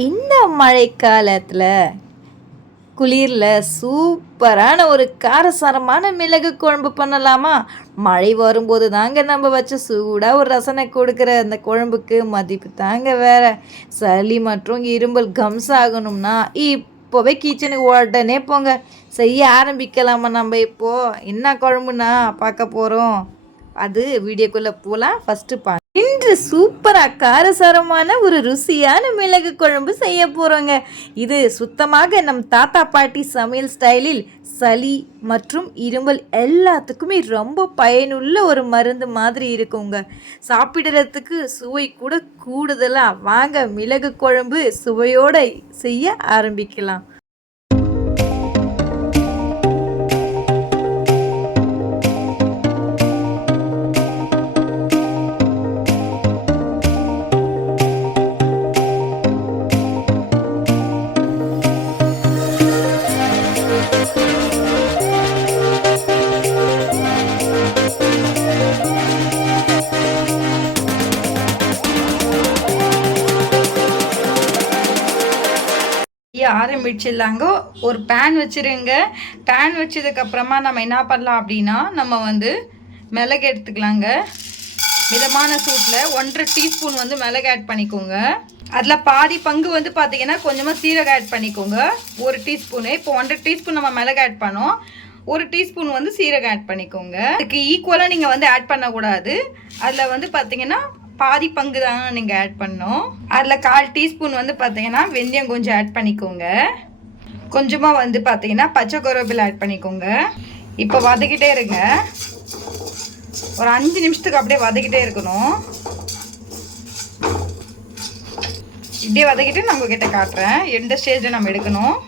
இந்த மழைக்காலத்தில் குளிரில் சூப்பரான ஒரு காரசாரமான மிளகு குழம்பு பண்ணலாமா? மழை வரும்போது தாங்க நம்ம வச்சு சூடாக ஒரு ரசனை கொடுக்குற அந்த குழம்புக்கு மதிப்பு தாங்க வேற. சளி மற்றும் இரும்பல் கம்ஸ் ஆகணும்னா இப்போவே கிச்சனுக்கு உடனே போங்க. செய்ய ஆரம்பிக்கலாமா? நம்ம இப்போது என்ன குழம்புனா பார்க்க போகிறோம். அது வீடியோக்குள்ளே போகலாம். ஃபஸ்ட்டு இன்று சூப்பராக காரசாரமான ஒரு ருசியான மிளகு குழம்பு செய்ய போகிறோங்க. இது சுத்தமாக நம் தாத்தா பாட்டி சமையல் ஸ்டைலில் சளி மற்றும் இருமல் எல்லாத்துக்குமே ரொம்ப பயனுள்ள ஒரு மருந்து மாதிரி இருக்குங்க. சாப்பிடுறதுக்கு சுவை கூட கூடுதலாக. வாங்க மிளகு குழம்பு சுவையோடு செய்ய ஆரம்பிக்கலாம். ஆரம்பிச்சிடலாங்க. ஒரு பேன் வச்சுருங்க. பேன் வச்சதுக்கப்புறமா நம்ம என்ன பண்ணலாம் அப்படின்னா, நம்ம வந்து மிளகு எடுத்துக்கலாங்க. மிதமான சூட்டில் 1.5 டீஸ்பூன் வந்து மிளகு ஆட் பண்ணிக்கோங்க. அதில் பாதி பங்கு வந்து பார்த்தீங்கன்னா கொஞ்சமாக சீரகம் ஆட் பண்ணிக்கோங்க. 1 டீஸ்பூனு. இப்போ 1.5 டீஸ்பூன் நம்ம மிளகு ஆட் பண்ணோம். 1 டீஸ்பூன் வந்து சீரகம் ஆட் பண்ணிக்கோங்க. அதுக்கு ஈக்குவலாக நீங்கள் வந்து ஆட் பண்ணக்கூடாது. அதில் வந்து பார்த்தீங்கன்னா பாதி பங்கு தாங்க நீங்கள் ஆட் பண்ணோம். அதில் 1/4 டீஸ்பூன் வந்து பார்த்தீங்கன்னா வெந்தயம் கொஞ்சம் ஆட் பண்ணிக்கோங்க. கொஞ்சமாக வந்து பார்த்தீங்கன்னா பச்சை கருவேப்பிலை ஆட் பண்ணிக்கோங்க. இப்போ வதக்கிட்டே இருங்க. ஒரு 5 நிமிஷத்துக்கு அப்படியே வதக்கிட்டே இருக்கணும். இப்படியே வதக்கிட்டு நம்ம கிட்ட காட்டுறேன் எந்த ஸ்டேஜில் நம்ம எடுக்கணும்.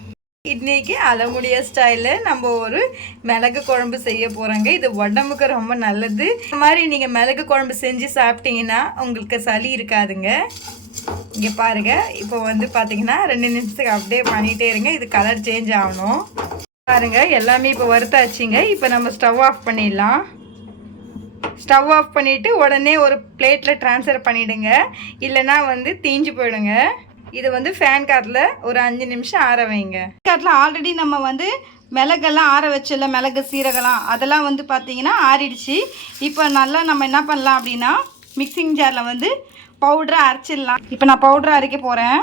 இன்றைக்கி அலமுடியா ஸ்டைலில் நம்ம ஒரு மிளகு குழம்பு செய்ய போகிறோங்க. இது உடம்புக்கு ரொம்ப நல்லது. இந்த மாதிரி நீங்கள் மிளகு குழம்பு செஞ்சு சாப்பிட்டீங்கன்னா உங்களுக்கு சளி இருக்காதுங்க. இங்கே பாருங்கள். இப்போ வந்து பார்த்தீங்கன்னா 2 நிமிஷத்துக்கு அப்படியே பண்ணிகிட்டே இருங்க. இது கலர் சேஞ்ச் ஆகணும். பாருங்கள் எல்லாமே இப்போ வறுத்தாச்சுங்க. இப்போ நம்ம ஸ்டவ் ஆஃப் பண்ணிடலாம். ஸ்டவ் ஆஃப் பண்ணிவிட்டு உடனே ஒரு பிளேட்டில் ட்ரான்ஸ்ஃபர் பண்ணிவிடுங்க. இல்லைனா வந்து தீஞ்சு போயிடுங்க. இது வந்து ஃபேன் காற்றில் ஒரு 5 நிமிஷம் ஆற வைங்க. காற்றில் ஆல்ரெடி நம்ம வந்து மிளகெல்லாம் ஆற வச்சிடல. மிளகு சீரகலாம் அதெல்லாம் வந்து பார்த்திங்கன்னா ஆறிடுச்சு. இப்போ நல்லா நம்ம என்ன பண்ணலாம் அப்படின்னா மிக்சிங் ஜாரில் வந்து பவுடரை அரைச்சிடலாம். இப்போ நான் பவுடரை அரைக்க போகிறேன்.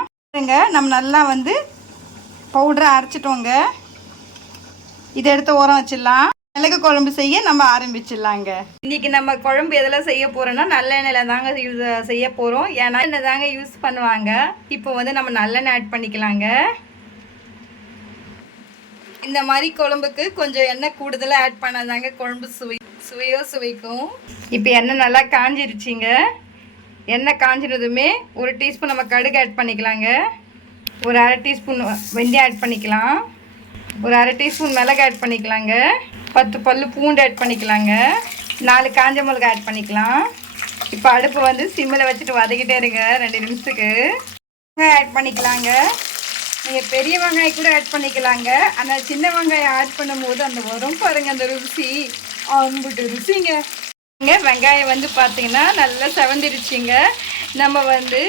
நம்ம நல்லா வந்து பவுடரை அரைச்சிட்டோங்க. இதை எடுத்து ஓரம் வச்சிடலாம். மிளகு குழம்பு செய்ய நம்ம ஆரம்பிச்சிடலாங்க. இன்றைக்கி நம்ம குழம்பு எதெல்லாம் செய்ய போகிறோன்னா நல்லெண்ணெயில் தாங்க செய்ய போகிறோம். ஏன்னா எண்ணெய் தாங்க யூஸ் பண்ணுவாங்க. இப்போ வந்து நம்ம நல்லெண்ணெய் ஆட் பண்ணிக்கலாங்க. இந்த மாதிரி குழம்புக்கு கொஞ்சம் எண்ணெய் கூடுதலாக ஆட் பண்ணாதாங்க குழம்பு சுவையோ சுவைக்கும். இப்போ எண்ணெய் நல்லா காஞ்சிருச்சிங்க. எண்ணெய் காஞ்சினதுமே 1 டீஸ்பூன் நம்ம கடுகு ஆட் பண்ணிக்கலாங்க. ஒரு 1/2 டீஸ்பூன் வெந்தயம் ஆட் பண்ணிக்கலாம். ஒரு 1/2 டீஸ்பூன் மிளகு ஆட் பண்ணிக்கலாங்க. 10 பல்லு பூண்டு ஆட் பண்ணிக்கலாங்க. 4 காஞ்ச மிளகா ஆட் பண்ணிக்கலாம். இப்போ அடுப்பு வந்து சிம்மில் வச்சுட்டு வதக்கிட்டே இருங்க 2 நிமிஷத்துக்கு. வெங்காயம் ஆட் பண்ணிக்கலாங்க. நீங்கள் பெரிய வெங்காயம் கூட ஆட் பண்ணிக்கலாங்க. ஆனால் சின்ன வெங்காயம் ஆட் பண்ணும்போது அந்த வரும் பாருங்கள் அந்த ருசி அம்புட்டு ருசிங்க. வெங்காயம் வந்து பார்த்தீங்கன்னா நல்லா செவந்திருச்சிங்க. நம்ம வந்து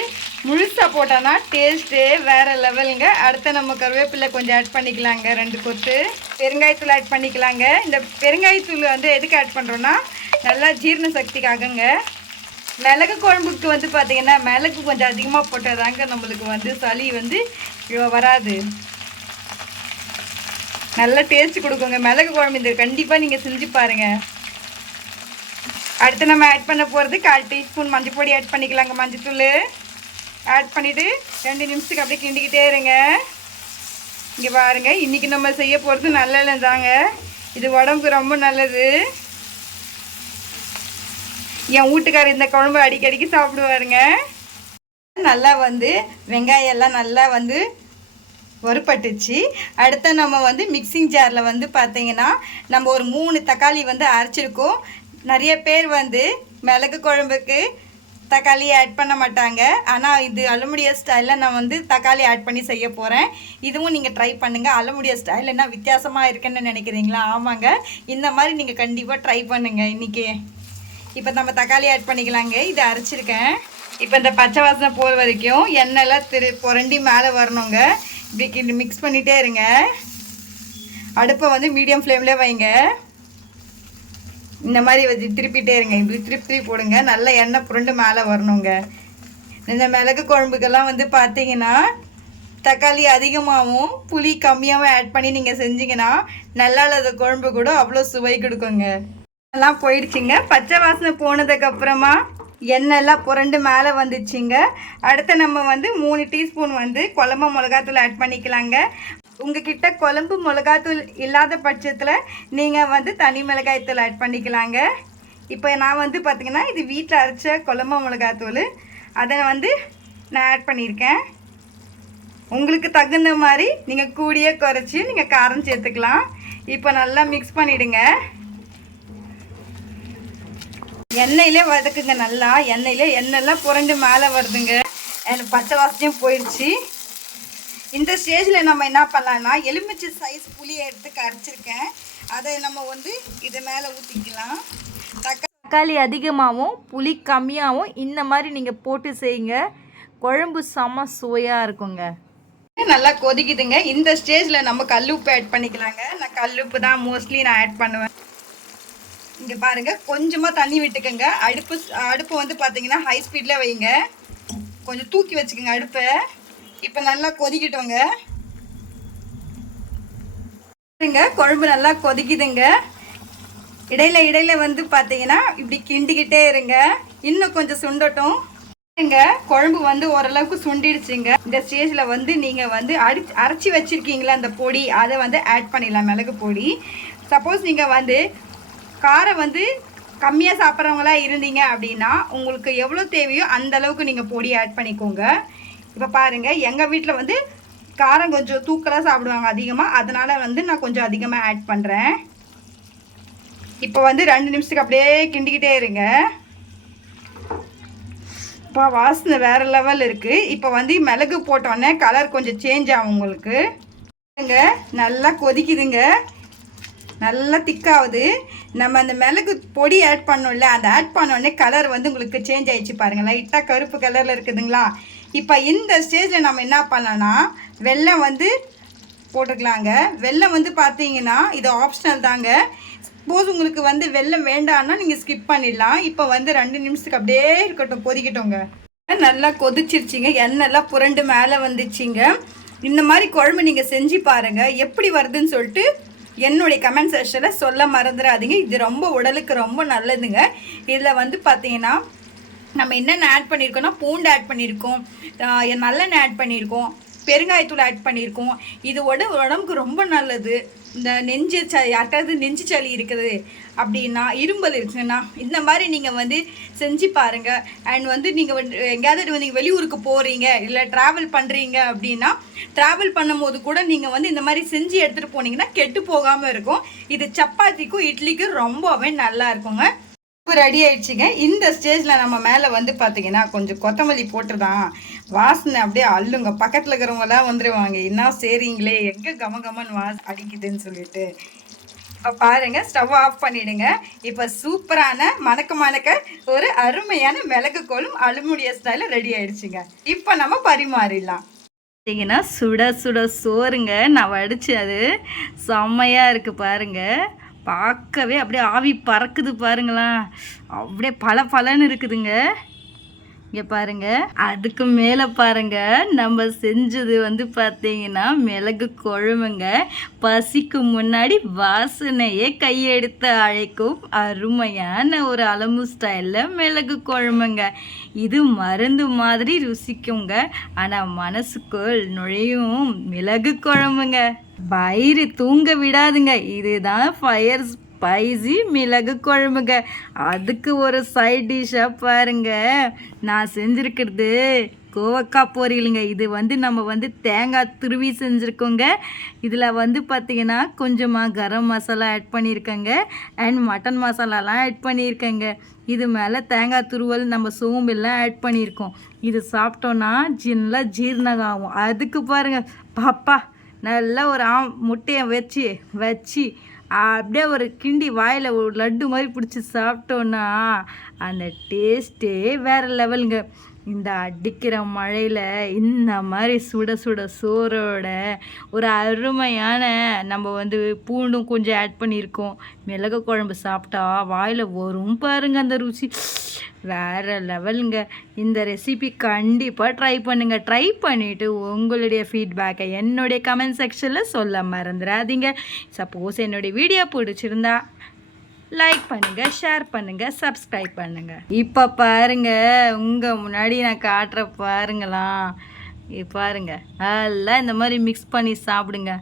முழுசாக போட்டோன்னா டேஸ்ட்டு வேறு லெவலுங்க. அடுத்து நம்ம கருவேப்பிலை கொஞ்சம் ஆட் பண்ணிக்கலாங்க. 2 கொத்து பெருங்காயத்தூள் ஆட் பண்ணிக்கலாங்க. இந்த பெருங்காயத்தூள் வந்து எதுக்கு ஆட் பண்ணுறோன்னா நல்லா ஜீரண சக்திக்காகங்க. மிளகு குழம்புக்கு வந்து பார்த்திங்கன்னா மிளகு கொஞ்சம் அதிகமாக போட்டாதாங்க நம்மளுக்கு வந்து சளி வந்து வராது. நல்ல டேஸ்ட் கொடுக்குங்க மிளகு குழம்பு. இந்த கண்டிப்பாக நீங்கள் செஞ்சு பாருங்கள். அடுத்து நம்ம ஆட் பண்ண போகிறது 1/4 டீஸ்பூன் மஞ்சள் பொடி ஆட் பண்ணிக்கலாங்க. மஞ்சத்தூள் ஆட் பண்ணிவிட்டு 2 நிமிஷத்துக்கு அப்படியே கிண்டிக்கிட்டே இருங்க. இங்கே பாருங்கள் இன்றைக்கி நம்ம செய்ய போகிறது நல்லெண்ணெய் தாங்க. இது உடம்புக்கு ரொம்ப நல்லது. என் வீட்டுக்காரர் இந்த குழம்பு அடிக்கடிக்கு சாப்பிடுவாருங்க. நல்லா வந்து வெங்காயம் எல்லாம் நல்லா வந்து வறுப்பட்டுச்சு. அடுத்து நம்ம வந்து மிக்சிங் ஜாரில் வந்து பார்த்திங்கன்னா நம்ம ஒரு 3 தக்காளி வந்து அரைச்சிருக்கோம். நிறைய பேர் வந்து மிளகு குழம்புக்கு தக்காளி ஆட் பண்ண மாட்டாங்க. ஆனால் இது அலமுடியா ஸ்டைலில் நான் வந்து தக்காளி ஆட் பண்ணி செய்ய போகிறேன். இதுவும் நீங்கள் ட்ரை பண்ணுங்கள். அலமுடியா ஸ்டைல் என்ன வித்தியாசமாக இருக்குன்னு நினைக்கிறீங்களா? ஆமாங்க, இந்த மாதிரி நீங்கள் கண்டிப்பாக ட்ரை பண்ணுங்கள் இன்றைக்கி. இப்போ நம்ம தக்காளி ஆட் பண்ணிக்கலாங்க. இதை அரைச்சிருக்கேன். இப்போ இந்த பச்சை வாசனை போகிற வரைக்கும் எண்ணெயெல்லாம் புரண்டி மேலே வரணுங்க. இப்படி மிக்ஸ் பண்ணிகிட்டே இருங்க. அடுப்பை வந்து மீடியம் ஃப்ளேம்லேயே வைங்க. இந்த மாதிரி வச்சு திருப்பிகிட்டே இருங்க. இப்படி திருப்பி போடுங்க. நல்லா எண்ணெய் புரண்டு மேலே வரணுங்க. இந்த மிளகு குழம்புக்கெல்லாம் வந்து பார்த்தீங்கன்னா தக்காளி அதிகமாகவும் புளி கம்மியாகவும் ஆட் பண்ணி நீங்கள் செஞ்சீங்கன்னா நல்லா இல்லாத குழம்பு கூட அவ்வளோ சுவை கொடுக்குங்க. எல்லாம் போயிடுச்சுங்க. பச்சை வாசனை போனதுக்கப்புறமா எண்ணெய்லாம் புரண்டு மேலே வந்துச்சுங்க. அடுத்து நம்ம வந்து 3 டீஸ்பூன் வந்து குழம்பு மிளகாத்தூள் ஆட் பண்ணிக்கலாங்க. உங்ககிட்ட குழம்பு மிளகாத்தூள் இல்லாத பட்சத்தில் நீங்கள் வந்து தனி மிளகாய்த்தூள் ஆட் பண்ணிக்கலாங்க. இப்போ நான் வந்து பார்த்திங்கன்னா இது வீட்டில் அரைச்ச குழம்பு மிளகாத்தூள், அதை வந்து நான் ஆட் பண்ணியிருக்கேன். உங்களுக்கு தகுந்த மாதிரி நீங்கள் கூடிய குறைச்சி நீங்கள் காரம் சேர்த்துக்கலாம். இப்போ நல்லா மிக்ஸ் பண்ணிவிடுங்க. எண்ணெயிலே வதக்குங்க. நல்லா எண்ணெய்லாம் புரண்டு மேலே வருதுங்க. எனக்கு பச்சை வாசனையும் போயிடுச்சு. இந்த ஸ்டேஜில் நம்ம என்ன பண்ணலான்னா எலுமிச்சை சைஸ் புளியை எடுத்து கரைச்சிருக்கேன். அதை நம்ம வந்து இதை மேலே ஊற்றிக்கலாம். தக்காளி அதிகமாகவும் புளி கம்மியாகவும் இந்த மாதிரி நீங்கள் போட்டு செய்யுங்க. குழம்பு செம சுவையாக இருக்குங்க. நல்லா கொதிக்குதுங்க. இந்த ஸ்டேஜில் நம்ம கல்லுப்பு ஆட் பண்ணிக்கலாங்க. நான் கல்லுப்பு தான் மோஸ்ட்லி நான் ஆட் பண்ணுவேன். இங்கே பாருங்கள், கொஞ்சமாக தண்ணி விட்டுக்கோங்க. அடுப்பு வந்து பார்த்தீங்கன்னா ஹை ஸ்பீடில் வைங்க. கொஞ்சம் தூக்கி வச்சுக்கோங்க அடுப்பை. இப்போ நல்லா கொதிக்கிட்டோங்க. குழம்பு நல்லா கொதிக்குதுங்க. இடையில வந்து பார்த்தீங்கன்னா இப்படி கிண்டிக்கிட்டே இருங்க. இன்னும் கொஞ்சம் சுண்டட்டும். குழம்பு வந்து ஓரளவுக்கு சுண்டிடுச்சுங்க. இந்த ஸ்டேஜில் வந்து நீங்கள் வந்து அரைச்சி வச்சுருக்கீங்களா அந்த பொடி, அதை வந்து ஆட் பண்ணிடலாம். மிளகு பொடி. சப்போஸ் நீங்கள் வந்து காரம் வந்து கம்மியாக சாப்பிட்றவங்களா இருந்தீங்க அப்படின்னா உங்களுக்கு எவ்வளோ தேவையோ அந்த அளவுக்கு நீங்கள் பொடி ஆட் பண்ணிக்கோங்க. இப்போ பாருங்கள், எங்கள் வீட்டில் வந்து காரம் கொஞ்சம் தூக்கலாக சாப்பிடுவாங்க அதிகமாக, அதனால் வந்து நான் கொஞ்சம் அதிகமாக ஆட் பண்ணுறேன். இப்போ வந்து 2 நிமிஷத்துக்கு அப்படியே கிண்டிக்கிட்டே இருங்க. இப்போ வாசனை வேறு லெவல் இருக்குது. இப்போ வந்து மிளகு போட்டோன்னே கலர் கொஞ்சம் சேஞ்ச் ஆகும் உங்களுக்கு. நல்லா கொதிக்குதுங்க. நல்லா திக்காகுது. நம்ம அந்த மிளகு பொடி ஆட் பண்ணோம்ல, அந்த ஆட் பண்ணோடனே கலர் வந்து உங்களுக்கு சேஞ்ச் ஆகிடுச்சு பாருங்கள். லைட்டாக கருப்பு கலரில் இருக்குதுங்களா. இப்போ இந்த ஸ்டேஜில் நம்ம என்ன பண்ணோன்னா வெல்லம் வந்து போட்டுக்கலாங்க. வெல்லம் வந்து பார்த்தீங்கன்னா இது ஆப்ஷனல் தாங்க. சப்போஸ் உங்களுக்கு வந்து வெல்லம் வேண்டான்னா நீங்கள் ஸ்கிப் பண்ணிடலாம். இப்போ வந்து 2 நிமிஷத்துக்கு அப்படியே இருக்கட்டும், கொதிக்கட்டும்ங்க. நல்லா கொதிச்சிருச்சிங்க. எண்ணெய்லாம் புரண்டு மேலே வந்துச்சிங்க. இந்த மாதிரி குழம்பு நீங்கள் செஞ்சு பாருங்கள். எப்படி வருதுன்னு சொல்லிட்டு என்னுடைய கமெண்ட் செக்ஷனில் சொல்ல மறந்துடாதீங்க. இது ரொம்ப உடலுக்கு ரொம்ப நல்லதுங்க. இதில் வந்து பார்த்தீங்கன்னா நம்ம என்னென்ன ஆட் பண்ணியிருக்கோம்னா பூண்டு ஆட் பண்ணியிருக்கோம், நல்லெண்ணெய் ஆட் பண்ணியிருக்கோம், பெருங்காயத்தூள் ஆட் பண்ணியிருக்கோம். இது உடம்புக்கு ரொம்ப நல்லது. இந்த யாருக்காவது நெஞ்சு சளி இருக்குது அப்படின்னா, இரும்பல் இருக்குன்னா இந்த மாதிரி நீங்கள் வந்து செஞ்சு பாருங்கள். அண்ட் வந்து நீங்கள் எங்கேயாவது நீங்கள் வெளியூருக்கு போகிறீங்க இல்லை ட்ராவல் பண்ணுறீங்க அப்படின்னா, ட்ராவல் பண்ணும்போது கூட நீங்கள் வந்து இந்த மாதிரி செஞ்சு எடுத்துகிட்டு போனீங்கன்னா கெட்டு போகாமல் இருக்கும். இது சப்பாத்திக்கும் இட்லிக்கும் ரொம்பவே நல்லா இருக்குங்க. இப்போ ரெடி ஆயிடுச்சுங்க. இந்த ஸ்டேஜில் நம்ம மேலே வந்து பார்த்தீங்கன்னா கொஞ்சம் கொத்தமல்லி போட்டுதான் வாசனை அப்படியே அள்ளுங்க. பக்கத்தில் இருக்கிறவங்களாம் வந்துடுவாங்க, என்ன சரிங்களே எங்கே கமகமன்னு அடிக்குதுன்னு சொல்லிட்டு. இப்போ பாருங்கள், ஸ்டவ் ஆஃப் பண்ணிவிடுங்க. இப்போ சூப்பரான மணக்க ஒரு அருமையான மிளகு கோலும் அலுமினிய ஸ்டைலில் ரெடி ஆயிடுச்சுங்க. இப்போ நம்ம பரிமாறிடலாம். பார்த்தீங்கன்னா சுட சுட சோறுங்க. நான் வடிச்சு அது செம்மையாக இருக்குது பாருங்கள். பார்க்கவே அப்படியே ஆவி பறக்குது பாருங்களா. அப்படியே பலன்னு இருக்குதுங்க. இங்கே பாருங்கள், அதுக்கு மேலே பாருங்கள் நம்ம செஞ்சது வந்து பார்த்தீங்கன்னா மிளகு குழம்புங்க. பசிக்கு முன்னாடி வாசனையே கையெடுத்து அழைக்கும் அருமையான ஒரு அலமு ஸ்டைலில் மிளகு குழம்புங்க. இது மருந்து மாதிரி ருசிக்குங்க, ஆனால் மனசுக்குள் நுழையும் மிளகு குழம்புங்க. வயிறு தூங்க விடாதுங்க. இதுதான் ஃபயர் ஸ்பைசி மிளகு குழம்புங்க. அதுக்கு ஒரு சைட் டிஷ்ஷாக பாருங்கள் நான் செஞ்சுருக்கிறது கோவக்காய் பொரியலுங்க. இது வந்து நம்ம வந்து தேங்காய் துருவி செஞ்சுருக்கோங்க. இதில் வந்து பார்த்திங்கன்னா கொஞ்சமாக garam masala add பண்ணியிருக்கேங்க. And mutton மசாலாலாம் ஆட் பண்ணியிருக்கேங்க. இது மேலே தேங்காய் துருவல் நம்ம சோம்பெல்லாம் ஆட் பண்ணியிருக்கோம். இது சாப்பிட்டோன்னா நல்லா ஜீரணம் ஆகும். அதுக்கு பாருங்கள் பாப்பா நல்லா ஒரு முட்டையை வச்சு அப்படியே ஒரு கிண்டி வாயில் ஒரு லட்டு மாதிரி பிடிச்சி சாப்பிட்டோன்னா அந்த டேஸ்ட்டே வேறு லெவலுங்க. இந்த அடிக்கிற மழையில் இந்த மாதிரி சுட சுட சோறோட ஒரு அருமையான நம்ம பூண்டும் கொஞ்சம் ஆட் பண்ணியிருக்கோம் மிளகு குழம்பு சாப்பிட்டா வாயில் வரும் பாருங்க அந்த ருசி வேறு லெவலுங்க. இந்த ரெசிபி கண்டிப்பாக ட்ரை பண்ணுங்கள். ட்ரை பண்ணிவிட்டு உங்களுடைய ஃபீட்பேக்கை என்னுடைய கமெண்ட் செக்ஷனில் சொல்ல மறந்துடாதீங்க. சப்போஸ் என்னுடைய வீடியோ பிடிச்சிருந்தா லைக் பண்ணுங்கள், ஷேர் பண்ணுங்கள், சப்ஸ்கிரைப் பண்ணுங்கள். இப்போ பாருங்கள் உங்கள் முன்னாடி நான் காட்டுற பாருங்களாம். பாருங்கள் எல்லாம் இந்த மாதிரி மிக்ஸ் பண்ணி சாப்பிடுங்க.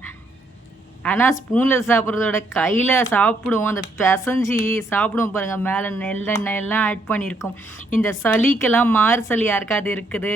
ஆனால் ஸ்பூனில் சாப்பிட்றதோட கையில் சாப்பிடுவோம். அந்த பிசைஞ்சி சாப்பிடுவோம் பாருங்கள். மேலே நெல்லெண்ணெய் எல்லாம் ஆட் பண்ணியிருக்கோம். இந்த சளிக்கெல்லாம் மாறு சளி யாருக்காவது இருக்குது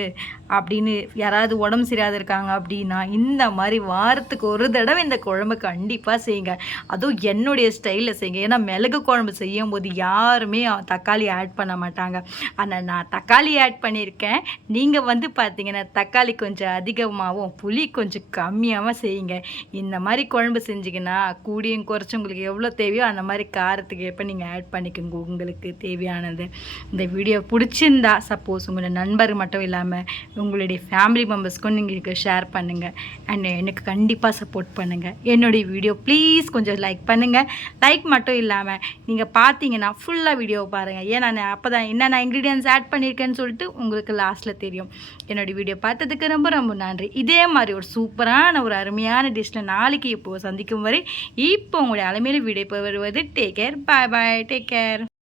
அப்படின்னு யாராவது உடம்பு சரியாத இருக்காங்க அப்படின்னா இந்த மாதிரி வாரத்துக்கு ஒரு தடவை இந்த குழம்பு கண்டிப்பாக செய்யுங்க. அதுவும் என்னுடைய ஸ்டைலில் செய்யுங்க. ஏன்னா மிளகு குழம்பு செய்யும் போது யாருமே தக்காளி ஆட் பண்ண மாட்டாங்க. ஆனால் நான் தக்காளி ஆட் பண்ணியிருக்கேன். நீங்கள் பார்த்தீங்கன்னா தக்காளி கொஞ்சம் அதிகமாகவும் புளி கொஞ்சம் கம்மியாகவும் செய்யுங்க. இந்த மாதிரி குழம்பு செஞ்சிங்கன்னா கூடியும் குறைச்சி உங்களுக்கு எவ்வளோ தேவையோ அந்த மாதிரி காரத்துக்கு எப்போ நீங்கள் ஆட் பண்ணிக்கோங்க உங்களுக்கு தேவையானது. இந்த வீடியோ பிடிச்சிருந்தா சப்போஸ் உங்களோட நண்பர் மட்டும் இல்லாமல் உங்களுடைய ஃபேமிலி மெம்பர்ஸ்க்கும் நீங்கள் ஷேர் பண்ணுங்கள். அண்ட் எனக்கு கண்டிப்பாக சப்போர்ட் பண்ணுங்கள். என்னுடைய வீடியோ ப்ளீஸ் கொஞ்சம் லைக் பண்ணுங்கள். லைக் மட்டும் இல்லாமல் நீங்கள் பார்த்தீங்கன்னா ஃபுல்லாக வீடியோவை பாருங்கள். ஏன்னா நான் அப்போ தான் என்னென்ன இன்க்ரீடியன்ஸ் ஆட் பண்ணியிருக்கேன்னு சொல்லிட்டு உங்களுக்கு லாஸ்ட்டில் தெரியும். என்னுடைய வீடியோ பார்த்ததுக்கு ரொம்ப ரொம்ப நன்றி. இதே மாதிரி ஒரு சூப்பரான ஒரு அருமையான டிஷ்ஷில் நாளைக்கு இப்போது சந்திக்கும் வரை இப்போ உங்களுடைய அலைமையில் வீடியோ வருவது take care. Bye bye. Take care.